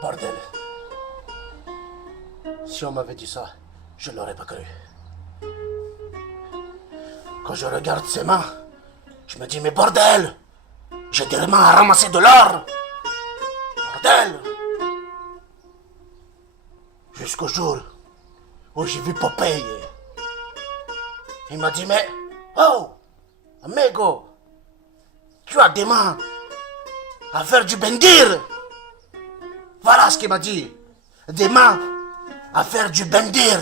Bordel. Si on m'avait dit ça, je ne l'aurais pas cru. Quand je regarde ses mains, je me dis, mais bordel! J'ai des mains à ramasser de l'or! Bordel! Jusqu'au jour où j'ai vu Popeye. Il m'a dit, mais, oh, amigo, tu as des mains à faire du bendir. Voilà ce qu'il m'a dit. Des mains à faire du bendir.